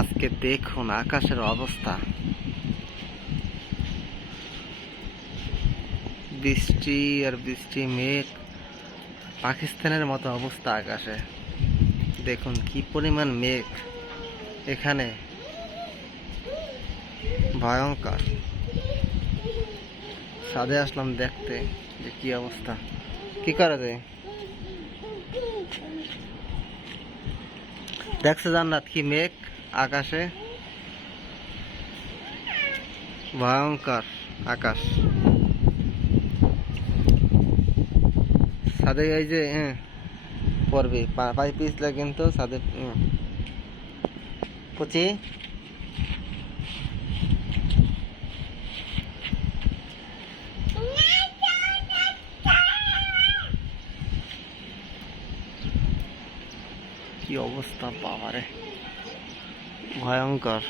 আজকে দেখুন আকাশের অবস্থা, বৃষ্টি আর বৃষ্টি, মেঘ, পাকিস্তানের মতো অবস্থা আকাশে। দেখুন কি পরিমাণ মেঘ এখানে, ভয়ঙ্কর। ছাদে আসলাম দেখতে যে কি অবস্থা। কি করে যায় দেখছে জান্নাত, কি মেঘ আকাশে, ভয়ঙ্কর আকাশ। ছাদে এই যে পড়বে, পাই পিছলে কিন্তু ছাদে পচি। কি অবস্থা বাবারে, ভয়ঙ্কর।